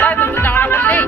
তাই তো তো জামা কাপড় নেই।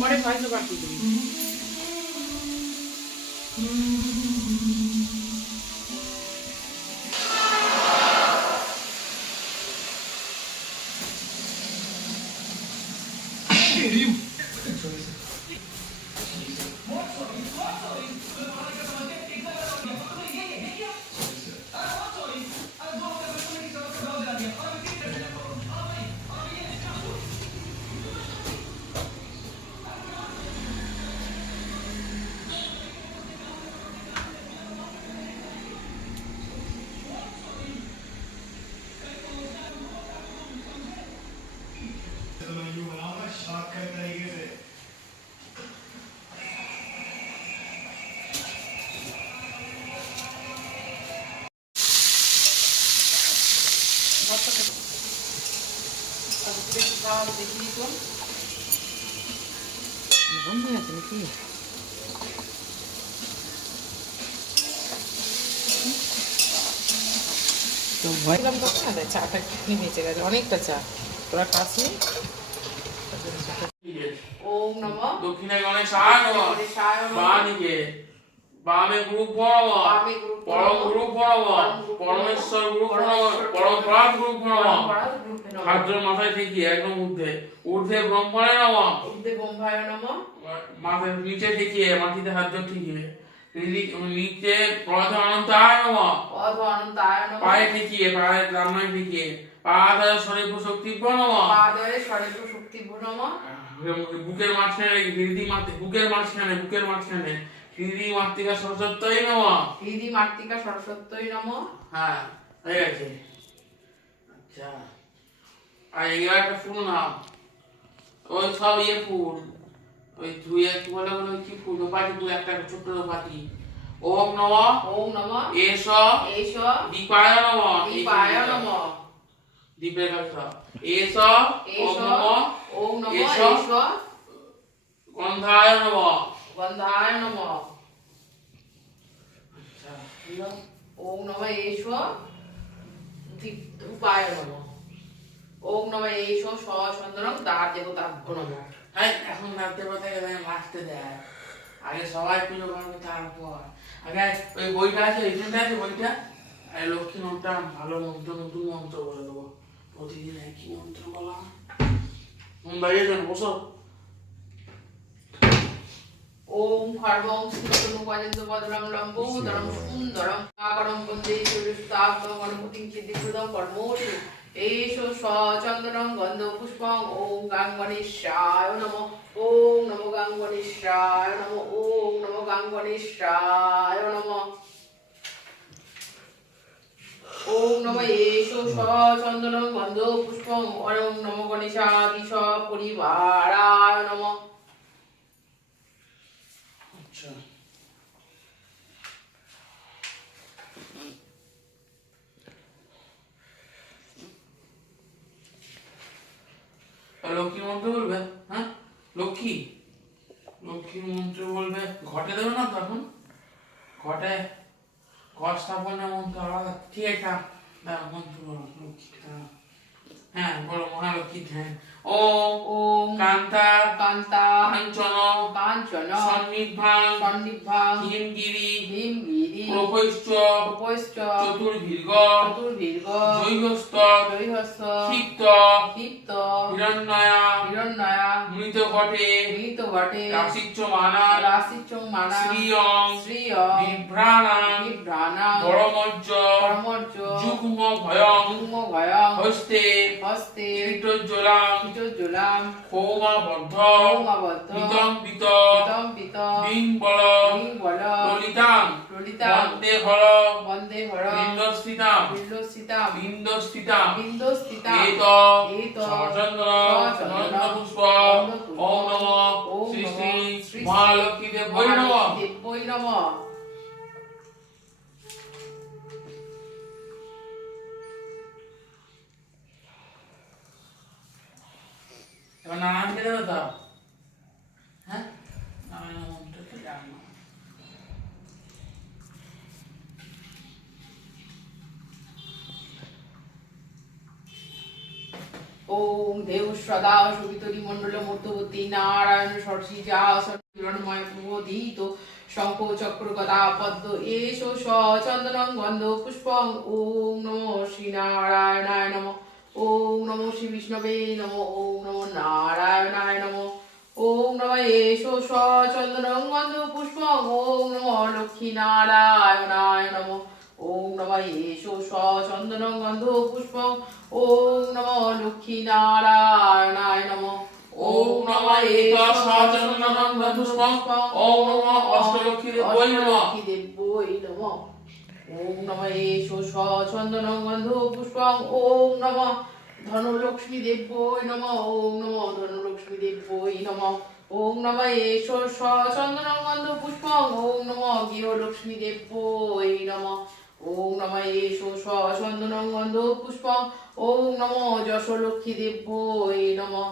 পরে ভয়েস ওভার দিবি। দেখি তো বন্ধ হয়ে আছে নাকি? তো ভয়লাম কখন না চাটা কিনে বেঁচে গেছে, অনেকটা চা তোরা খাসনি। ওম নমঃ দক্ষিণে গণেশায় নমঃ। বামদিকে বামে গুরু প্রণামঃ, পরম গুরু প্রণামঃ, পরমেশ্বর গুরু প্রণামঃ, পরমপরাৎ গুরু প্রণামঃ। হাতজোড় মাথায় ঠেকিয়ে একদম ঊর্ধ্বে, ঊর্ধ্বে ব্রহ্মণে নমঃ, ঊর্ধ্বে ব্রহ্মায় নমঃ। মাথায় নিচে ঠেকিয়ে, মাটিতে হাতজোড় ঠেকিয়ে নিচে পদ অনন্তায় নমঃ, পদ অনন্তায় নমঃ। পায়ে ঠেকিয়ে, পায়ের রামনায় ঠেকিয়ে পাদয় শরীর শক্তিভ্য নমঃ, পাদয়ে শরীর শক্তিভ্য নমঃ। বুকের মাঝখানে হৃদি বুকের মাঝখানে হৃদি মাতৃকা সরস্বত্যই নমঃ, হৃদি মাতৃকা সরস্বত্যই নমঃ। হ্যাঁ হয়ে গেছে। আচ্ছা আর এগুলো একটা ফুল নাম, ওই সব ফুল, ওই ধুয়ে কি বলে বলে কি ফুল, দোপাটি ফুল, একটা ছোট্ট দোপাটি। ওম নমঃ, ওম নমঃ এষ এষ দীপায় নমঃ, দীপায় নমঃ। দীপের কাছে এষ এষ ওম নমঃ এষ গন্ধায় নমঃ, গন্ধায় নমঃ। আচ্ছা ওম নমঃ এষ ধূপায় নমঃ। ওম নমঃ এষ সচন্দনং দ্বার দেবতাভ্যো নমঃ। এখন রাত্রে কথায় লাস্টে দেয়, আগে সবাই পুজো করবে তারপর। আগে ওই বইটা আছে, এইখানটা আছে বইটা, লক্ষ্মী মন্ত্রটা ভালো মন্ত্র, নতুন মন্ত্র বলে দেবো প্রতিদিন। একই মন্ত্র বলা মন বাইরে যান, বসো। ওম খর্বং শ্রীতনুপাজন্তপদলং লম্বোদরং সুন্দরং আকারং বন্দে সুরস্তাগ্নং অনুভূতিং সিদ্ধিপ্রদং কর্মোটি এষ স্বচন্দনং গন্ধ পুষ্পং ওম গাঙ্গণেশায় নমঃ ওম নমো গাঙ্গণেশায় নমঃ ওম নমো গাঙ্গণেশায় নমঃ ওম নমঃ এষ স্বচন্দনং গন্ধ পুষ্পং ওম নমো গণেশাদিশ পরিবারায় নমঃ। লক্ষ্মীর মন্ত্র বলবে, হ্যাঁ লক্ষ্মীর মন্ত্র বলবে। ঘটে দেবে না তখন, ঘটে ঘট স্থাপনের মন্ত্র আলাদা। ঠিক আছে, মন্ত্র বলো লক্ষ্মী। হ্যাঁ বলো মহালক্ষ্মী ধ্যান। ওম ওম কান্তা কান্তা কাঞ্চন কাঞ্চন সন্নিভাং সন্নিভাং হিমগিরি হিমগিরি প্রপৈশ্চ প্রপৈশ্চ চতুর্ভির্গ চতুর্ভির্গ জৈহস্ত জৈহস্য ক্ষিপ্ত ক্ষিপ্ত হিরণ্ময়া হিরণ্ময়া মৃত ঘটে মৃত ঘটে রাশিচ্যমানা রাশিচ্যমানা শ্রিয়ং শ্রিয়ং বিভ্রাণাং বিভ্রাণাং পরমজ্জ পরমর্য যুগ্ম ভয়ং যুগ্ম ভয়ং হস্তে হস্তে কীটোজ্জ্বলাং কীটোজ্জ্বলাং কৌমাবদ্ধ কৌমাবদ্ধ বিতম্বিত বিতম্বিত বিংবল বিংবল ললিতাং ললিতাং বন্দে হর বন্দে হর বিন্দস্থিতাং বিল্লস্থিতাং বিন্দস্থিতাং বিন্দস্থিতাং এত এত সচন্দন পুষ্প ওম নমঃ শ্রী শ্রী মহালক্ষ্মী দেবৈ নমঃ। দেবৈ নমঃ। এবার নারায়ণকে দেবে তো, হ্যাঁ নারায়ণ মন্ত্র তো জানো। ওম দেব সদা সুবিতরি মণ্ডল মধ্যবর্তী নারায়ণ সরসি যা হিরণময় প্রবোধিত শঙ্খ চক্র গদা পদ্ম এষ সচন্দনং গন্ধ পুষ্পং ওম নমো শ্রী নারায়ণায় নমঃ ওম নমো শ্রী বিষ্ণবে নমঃ ওম নমো নারায়ণায় নমঃ ওম নমঃ এষ সচন্দনং গন্ধ পুষ্পং ওম নমো লক্ষ্মী নারায়ণায় নমঃ ওম নমঃ এষ সচন্দনং গন্ধ পুষ্পং ওম নমো লক্ষ্মী নারায়ণায় নমঃ ওম নমঃ এত সচন্দনং গন্ধ পুষ্পং ওম নমঃ অষ্টলক্ষ্মী দেবৈ নমঃ। দেবৈ নমঃ। ওম নমঃ এষ সচন্দনং গন্ধ পুষ্পং ওম নমঃ ধনলক্ষ্মী দেবৈ নমঃ ওম নমঃ ধনলক্ষ্মী দেবৈ নমঃ ওম নমঃ এষ সচন্দনং গন্ধ পুষ্পং ওম নমঃ গৃহলক্ষ্মী দেবৈ নমঃ ওম নমঃ এষ সচন্দনং গন্ধ পুষ্পং ওম নমঃ যশোলক্ষ্মী দেবৈ নমঃ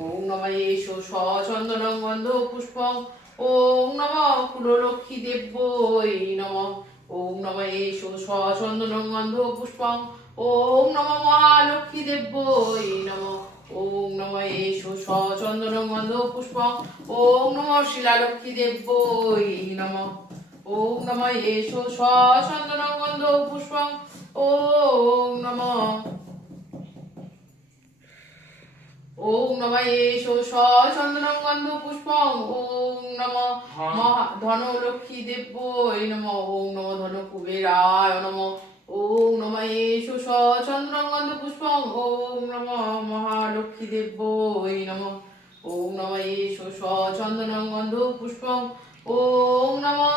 ওম নমঃ এষ সচন্দনং গন্ধ পুষ্পং ওম নমঃ কুললক্ষ্মী দেবৈ নমঃ ওম নমঃ এষ সচন্দনং গন্ধ পুষ্পং ওম নমঃ মহালক্ষ্মী দেবৈ নমঃ ওম নমঃ এষ সচন্দনং গন্ধ পুষ্পং ওম নমঃ শিলালক্ষ্মী দেবৈ নমঃ ওম নমঃ এষ সচন্দনং গন্ধ পুষ্পং ওম নমঃ ওম নমঃ এষ সচন্দনং গন্ধ পুষ্পং ওম নমঃ ধনলক্ষ্মী দেবৈ নমঃ ওম নমঃ ধনকুবেরায় নমঃ ওম নমঃ এষ সচন্দনং গন্ধ পুষ্পং ওম নমঃ মহালক্ষ্মী দেবৈ নমঃ ওম নমঃ এষ সচন্দনং গন্ধ পুষ্পং ওম নমঃ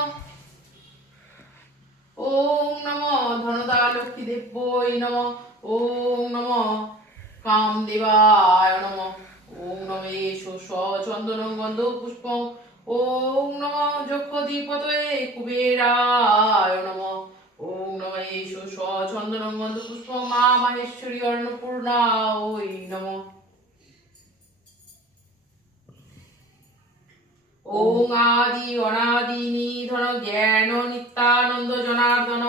ধনদা লক্ষ্মী দেবৈ নমঃ ওম নমঃ কামদেবায় নমঃ ওম নমঃ এষ সচন্দনং গন্ধ পুষ্পং ওম নমঃ যক্ষধিপতয়ে কুবেরায় নমঃ ওম নমঃ এষ সচন্দনং গন্ধ পুষ্পং মা মাহেশ্বরী অন্নপূর্ণায় নমঃ ওম আদি অনাদি নিধন জ্ঞান নিত্যানন্দ জনার্দন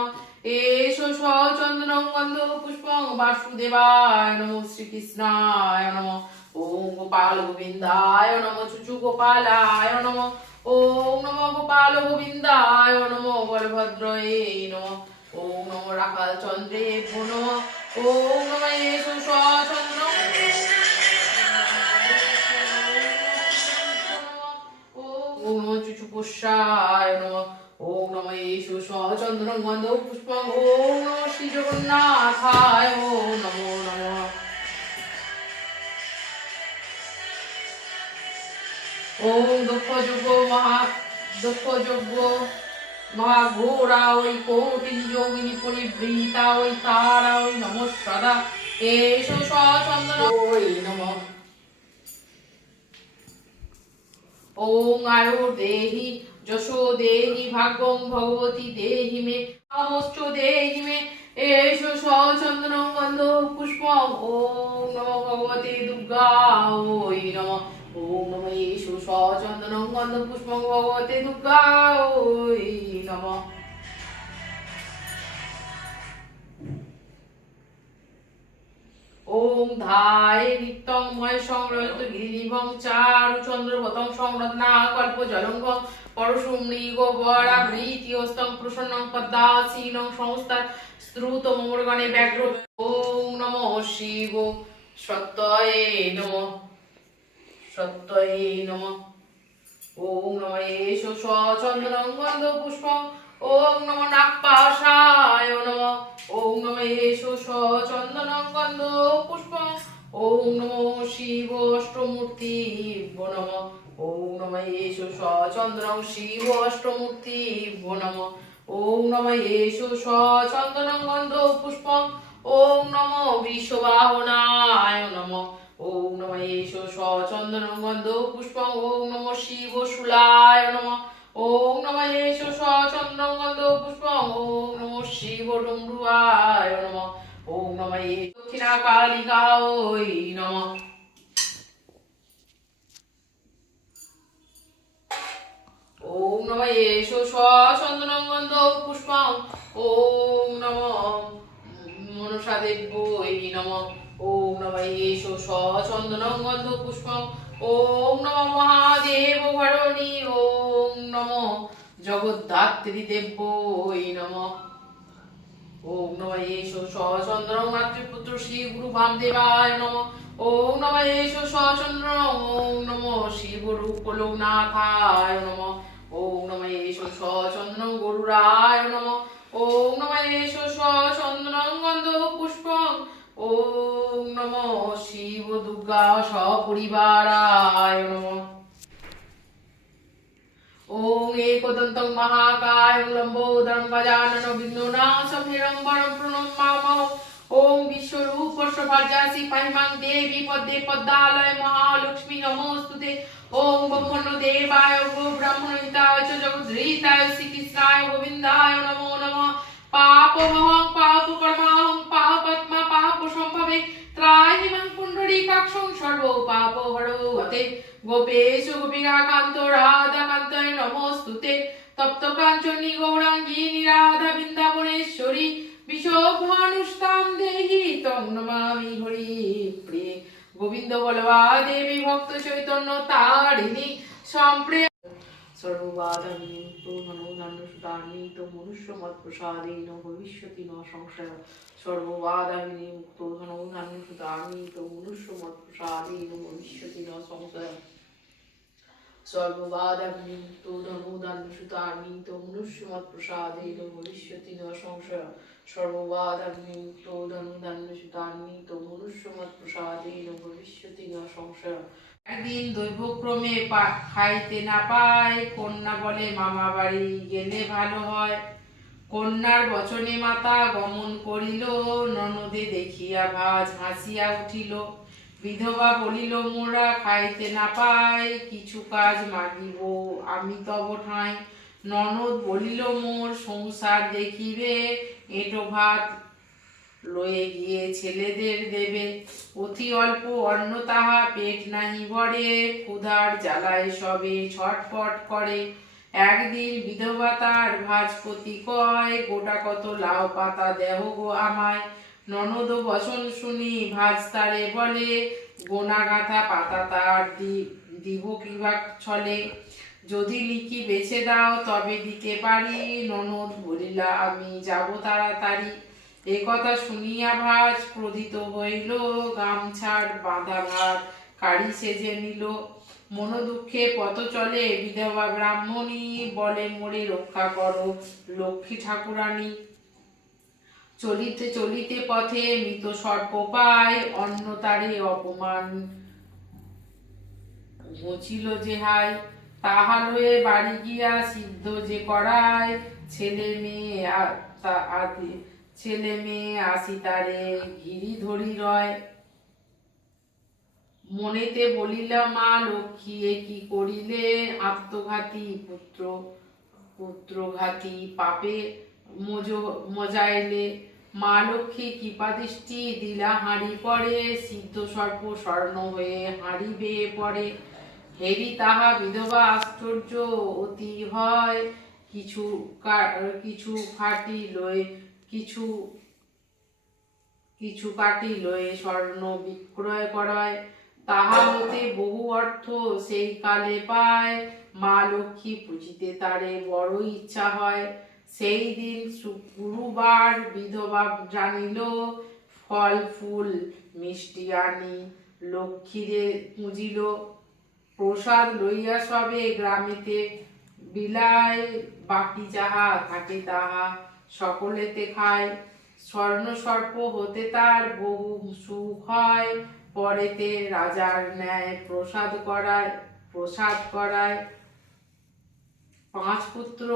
এষ সচন্দনং গন্ধ পুষ্পং বাসুদেবায় নমঃ শ্রীকৃষ্ণায় নমঃ ওম গোপাল গোবিন্দায় নমঃ চুচু গোপালায় নমঃ ওম নমঃ গোপাল গোবিন্দায় নমঃ বলভদ্রয়ে নমঃ ওম নমঃ রাখাল চন্দ্রে নমঃ ওম নমঃ এষ সচন্দনং ওম নমঃ পুষ্যায় নমঃ। ওম নমঃ এষু সচন্দনং গন্ধ পুষ্পং। ওম নমঃ শ্রী জগন্নাথায় নমো নমঃ। ওম দক্ষ যোগ্য মহাঘোরা ওই কৌটিনী যোগিনী পরিবৃতা ওই তারা ওই নমঃসদা এষু সচন্দন ওই নমঃ। ওং আয়ু দেহি যশো দেহি ভাগ্যং ভগবতী দেহি মে আমশ্চ দেহি মে এষু সচন্দনং গন্ধ পুষ্পং। ওং নমো ভগবতে দুর্গায় নমঃ। ওম নমঃ এষু সচন্দনং গন্ধ পুষ্পং ভগবতে দুর্গায় নমঃ। ওম ধায় নিত্যং ময় সংরয়িত গিরিভং চারু চন্দ্রবতং সংরত্না কল্প জলঙ্গম পরশুমৃ গোবরা ভৃতিহস্তং প্রসন্নং পদ্মাসীনং সংস্থাত স্ত্রুত মোরগণে ব্যাঘ্র। ওম নমঃ শিব সত্যয়ে নমঃ সত্যয়ে নমঃ। ওম নমঃ এষু সচন্দনং গন্ধ পুষ্পং। ওম নমঃ নাগপাশায় নমঃ। ওম নমঃ এষু সচন্দনং গন্ধ পুষ্পং। ওম নমঃ শিব অষ্টমূর্তি নমঃ। ওম নমঃ এষু সচন্দনং শিব অষ্টমূর্তি নমঃ। ওম নমঃ এষু সচন্দনং গন্ধ পুষ্পং। ওম নমঃ বৃষবাহনায় নমঃ। ওম নমঃ এষু সচন্দনং গন্ধ পুষ্পং। ওম নমঃ শিব শূলায় নমঃ। ওম নমঃ এষু সচন্দনং গন্ধ পুষ্পং। ওম নমঃ শিব ডমরুয়ায় নমঃ। ওম নমঃ দক্ষিণা কালিকায় নমঃ। ওম নমঃ এষু সচন্দনং গন্ধ পুষ্পং। ওম নমঃ মনসা দেব্যৈ নমঃ। ওম নমঃ এষু সচন্দনং গন্ধ পুষ্পং। ওম নমঃ মহাদেব ভরণী। ওম নমঃ জগদ্ধাত্রী দেব্যৈ নমঃ। ওম নমঃ এষু সচন্দনং মাতৃপুত্র শ্রী গুরু বামদেবায় নমঃ। ওম নমঃ এষু সচন্দনং। ওম নমঃ শ্রী গুরু কুলনাথায় নমঃ। ওম নমঃ এষু সচন্দনং গরুরায় নমঃ। ওম নমঃ এষু সচন্দনং গন্ধ পুষ্পং। ওম নমঃ শিব দুর্গা সপরিবারায় নমঃ। ওং একদন্তং মহাকায়ং লম্বোদরং গজানন বিঘ্ননাশং হিরম্বরং প্রণমামহ। ওং বিশ্বরূপস্য ভার্যাসি পাহিমাং দেবী পদ্মে পদ্মালয় মহালক্ষ্মী নমোস্তুতে। ওং ব্রহ্মণ্য দেবায় গো ব্রাহ্মণ হিতায় চ জগদ্ধিতায় শ্রীকৃষ্ণায় গোবিন্দায় নমো নমঃ। পাপমহং পাপকর্মাহং পাপাত্মা পাপ সম্ভবে ত্রাহি মাং পুণ্ডরীকাক্ষং সর্ব পাপহরো হতে। গোপেশু গোপিকাকান্ত রাধাকান্তায় নমস্তুতে। তপ্ত কাঞ্চনী গৌরাঙ্গী রাধা বৃন্দাবনেশ্বরী বিশোভানুষ্টাং দেহি তং নমামি হরি প্রিয়ে। গোবিন্দ বলবা দেবী ভক্ত চৈতন্য তারিণী সম্প্রিয় সর্ববাধাবিনিমুক্ত ধনুধান্যসুতান্বিত মনুষ্যমত প্রসাদেন ভবিষ্যতি ন সংশয়। সর্ববাধাবিনিমুক্ত ধনুধান্যসুতান্বিত মনুষ্যমত প্রসাদেন ভবিষ্যতি ন সংশয়। সর্ববাধাবিনিমুক্ত ধনুধান্যসুতান্বিত মনুষ্যমত প্রসাদেন ভবিষ্যতি ন সংশয়। সর্ববাধাবিনিমুক্ত ধনুধান্যসুতান্বিত মনুষ্যমত প্রসাদেন ভবিষ্যতি ন সংশয়। একদিন দৈবক্রমে খাইতে না পায়, কন্যা বলে মামা বাড়ি গেলে ভালো হয়। কন্যার বচনে মাতা গমন করিল, ননদে দেখিয়া ভাজ হাসিয়া উঠিল। বিধবা বলিল মোরা খাইতে না পাই, কিছু কাজ মাগিব আমি তব ঠাঁই। ননদ বলিল মোর সংসার দেখিবে, এঁটো ভাত লয়ে গিয়ে ছেলেদের দেবে। অতি অল্প অন্ন তাহা পেট নাহি ভরে, ক্ষুধার জ্বালায় সবে ছটফট করে। একদিন বিধবা তার ভাজপতি কয়, গোটা কত লাউ পাতা দেহ গো আমায়। ননদ বচন শুনি ভাজ তারে বলে, গোনা গাঁথা পাতা তার দিব কিবা ছলে। যদি লিখি বেছে দাও তবে দিতে পারি, ননদ বলিলা আমি যাব তাড়াতাড়ি। এ কথা শুনিয়া ভাজ ক্রোধিত হইল, গামছার বাঁধা ভাত কাড়ি সেজে নিল। মনো দুঃখে পথ চলে বিধবা ব্রাহ্মণী, বলে মোরে রক্ষা করো লক্ষ্মী ঠাকুরানী। চলিতে চলিতে পথে মৃত সর্প পায়, অন্ন তারে অপমান ঘুচিল যে হাই। তাহা লয়ে বাড়ি গিয়া সিদ্ধ যে করায়, ছেলে মেয়ে আসি তারে ঘিরি ধরি রয়। মনেতে বলিল মা লক্ষ্মী এ কি করিলে, আত্মঘাতী পুত্রঘাতী পাপে মজাইলে। মা লক্ষ্মী কৃপা দৃষ্টি দিলা হাঁড়ি পড়ে, সিদ্ধ সর্প স্বর্ণ হয়ে হাঁড়ি বেয়ে পড়ে। হেরি তাহা বিধবা আশ্চর্য অতি হয়, কিছু কাটি লয়ে স্বর্ণ বিক্রয় করায়। তাহা হতে বহু অর্থ সেই কালে পায়, মা লক্ষ্মী পুজিতে তারে বড় ইচ্ছা হয়। সেই দিন গুরুবার বিধবা জানিল, ফল ফুল মিষ্টি আনি লক্ষ্মীরে পুজিল। প্রসাদ লইয়া সবে গ্রামেতে বিলায়, বাকি যাহা থাকে তাহা সকলেতে খায়। স্বর্ণ সর্প হতে তার বহু সুখ হয়, পরেতে রাজার ন্যায় প্রসাদ করায়। 5 পুত্র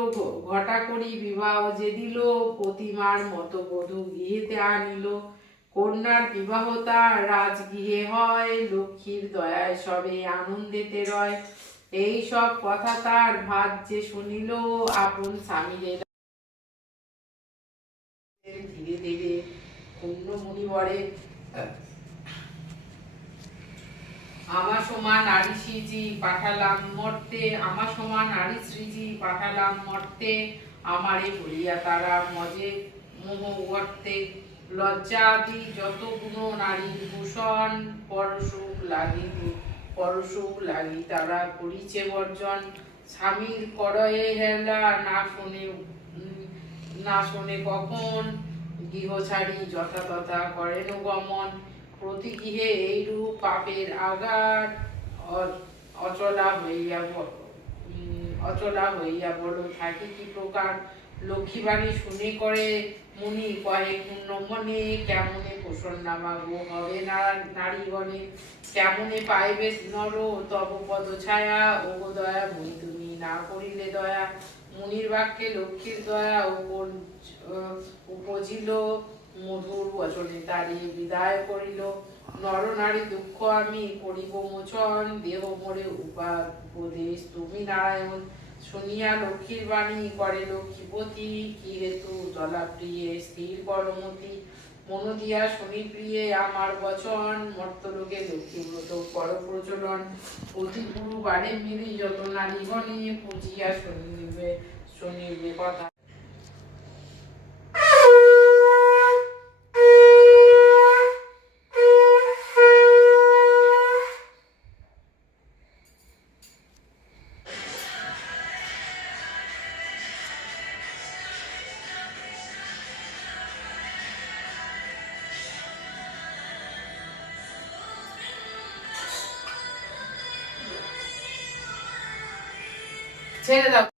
ঘটা করি বিবাহ যে দিল, প্রতিমার মতো বধূ গৃহেতে আনিল। কন্যার বিবাহ তার রাজগৃহে হয়, লক্ষ্মীর দয়ায় সবে আনন্দেতে রয়। এই সব কথা তার ভাত যে শুনিল, আপন স্বামীরে ধীরে ধীরে পুণ্য মুনিবরে। আমার সমান নারী শ্রীজি পাঠালাম মর্তে, আমার সমান নারী শ্রীজি পাঠালাম মর্তে। আমারে বলিয়া তারা মজে মোহ গর্তে। লজ্জাদি যত গুণ নারীর ভূষণ, পরশুক লাগি তারা করিছে বর্জন। স্বামীর করয়ে হেলা না শোনে কখন, গৃহ ছাড়ি যথা তথা করেন গমন। প্রতি গৃহে এইরূপ পাপের আঘাত, অচলা হইয়া বড় থাকি কি প্রকার। লক্ষ্মীবাণী শুনে করে মুনি কহে পূর্ণ মনে, কেমনে প্রসন্না মাগো হবে নারীগণে। কেমনে পাইবে নর তব পদ ছায়া, ওগো দয়া মুনি তুমি না করিলে দয়া। মুনির বাক্যে লক্ষ্মীর দয়া উপজিল, মধুর বচনে তারে বিদায় করিল। নর নারী দুঃখ আমি করিব মোচন, দেহ মোরে উপদেশ তুমি নারায়ণ। শুনিয়া লক্ষ্মীর বাণী করে লক্ষ্মীপতি, কি হেতু জলাপ্রিয়ে স্থির করমতি। মন দিয়া শুনি প্রিয়ে আমার বচন, মর্তলোকে লক্ষ্মীব্রত কর প্রচলন। অতি গুরু বারে মিলি যত নারীগণে, পুজিয়া শুনিবে কথা। ছেড়ে দাও।